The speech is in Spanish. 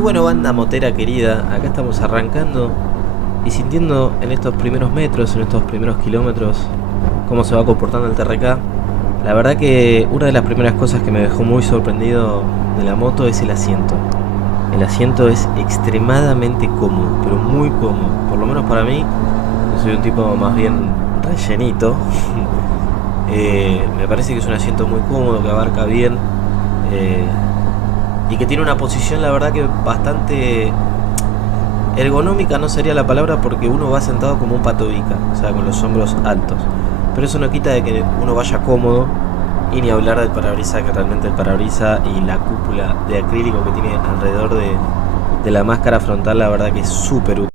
bueno, banda motera querida, acá estamos arrancando y sintiendo en estos primeros metros, en estos primeros kilómetros, cómo se va comportando el TRK. La verdad que una de las primeras cosas que me dejó muy sorprendido de la moto es el asiento. El asiento es extremadamente cómodo, pero muy cómodo. Por lo menos para mí, yo soy un tipo más bien rellenito. Me parece que es un asiento muy cómodo, que abarca bien. Y que tiene una posición, la verdad que bastante ergonómica, no sería la palabra, porque uno va sentado como un patobica, o sea, con los hombros altos. Pero eso no quita de que uno vaya cómodo, y ni hablar del parabrisas, que realmente el parabrisas y la cúpula de acrílico que tiene alrededor de la máscara frontal, la verdad que es súper útil.